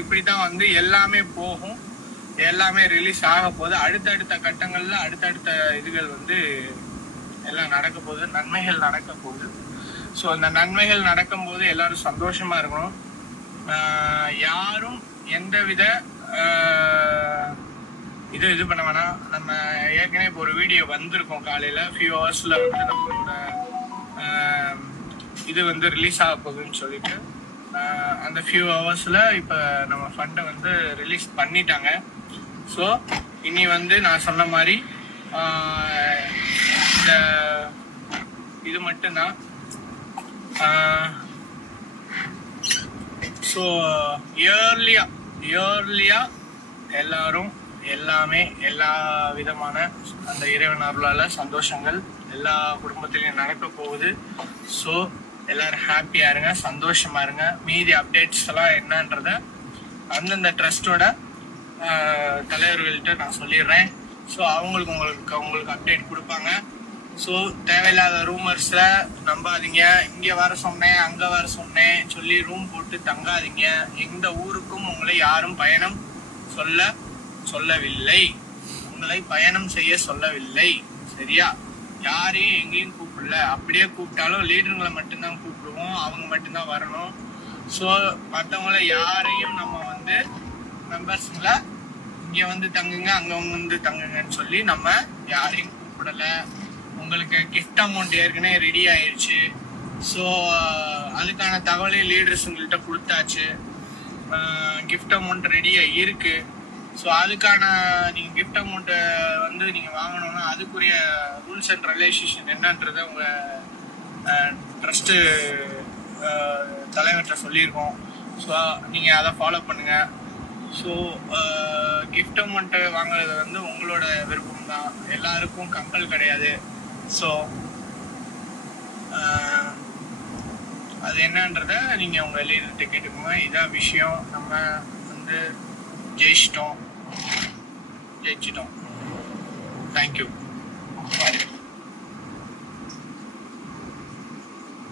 இப்படி தான் வந்து எல்லாமே போகும், எல்லாமே ரிலீஸ் ஆக போகுது. அடுத்தடுத்த கட்டங்களில் அடுத்தடுத்த இதுகள் வந்து எல்லாம் நடக்க போகுது, நன்மைகள் நடக்க போகுது. ஸோ அந்த நன்மைகள் நடக்கும்போது எல்லாரும் சந்தோஷமா இருக்கணும். யாரும் எந்தவித இது பண்ண வேணாம். நம்ம ஏற்கனவே இப்போ ஒரு வீடியோ வந்திருக்கோம் காலையில், ஃபியூ ஹவர்ஸில் வந்து நம்மளோட இது வந்து ரிலீஸ் ஆக போகுதுன்னு சொல்லிட்டு அந்த ஃபியூ ஹவர்ஸில் இப்போ நம்ம ஃபண்டை வந்து ரிலீஸ் பண்ணிட்டாங்க. ஸோ இனி வந்து நான் சொன்ன மாதிரி இந்த இது மட்டும்தான். ஸோ இயர்லியா எல்லாரும் எல்லாமே எல்லா விதமான அந்த இறைவன் அருளால சந்தோஷங்கள் எல்லா குடும்பத்திலையும் நடக்க போகுது. ஸோ எல்லாரும் ஹாப்பியா இருங்க, சந்தோஷமா இருங்க. மீதி அப்டேட்ஸ் எல்லாம் என்னன்றத அந்தந்த ட்ரஸ்டோட தலைவர்கள்ட்ட நான் சொல்லிடுறேன். ஸோ உங்களுக்கு அப்டேட் கொடுப்பாங்க. ஸோ தேவையில்லாத ரூமர்ஸில் நம்பாதீங்க. இங்கே வர சொன்னேன் அங்கே வர சொன்னேன் சொல்லி ரூம் போட்டு தங்காதீங்க. எந்த ஊருக்கும் உங்களை யாரும் பயணம் சொல்லவில்லை, உங்களை பயணம் செய்ய சொல்லவில்லை. சரியா? யாரையும் எங்கேயும் கூப்பிடல. அப்படியே கூப்பிட்டாலும் லீடருங்களை மட்டும்தான் கூப்பிடுவோம், அவங்க மட்டும்தான் வரணும். ஸோ மற்றவங்கள யாரையும் நம்ம வந்து மெம்பர்ஸுங்களை இங்கே வந்து தங்குங்க அங்கே வந்து தங்குங்கன்னு சொல்லி நம்ம யாரையும் கூப்பிடலை. உங்களுக்கு கிஃப்ட் அமௌண்ட் ஏற்கனவே ரெடி ஆயிடுச்சு. ஸோ அதுக்கான தகவலை லீடர்ஸுங்கள்கிட்ட கொடுத்தாச்சு. கிஃப்ட் அமௌண்ட் ரெடியாக இருக்குது. ஸோ அதுக்கான நீங்கள் கிஃப்ட் அமௌண்ட்டை வந்து நீங்கள் வாங்கணுன்னா அதுக்குரிய ரூல்ஸ் அண்ட் ரெகுலேஷன் என்னன்றதை உங்கள் ட்ரஸ்ட்டு தலைவர்கிட்ட சொல்லியிருக்கோம். ஸோ நீங்கள் அதை ஃபாலோ பண்ணுங்கள். ஸோ கிஃப்ட் அமௌண்ட்டு வாங்குறது வந்து உங்களோட விருப்பம் தான், எல்லாருக்கும் கம்பல் கிடையாது. ஸோ அது என்னன்றதை நீங்கள் உங்கள் லீடர்கிட்ட கேட்டுக்கோங்க. இதான் விஷயம். நம்ம வந்து ஜெயிச்சிட்டோம். தேங்க்யூ.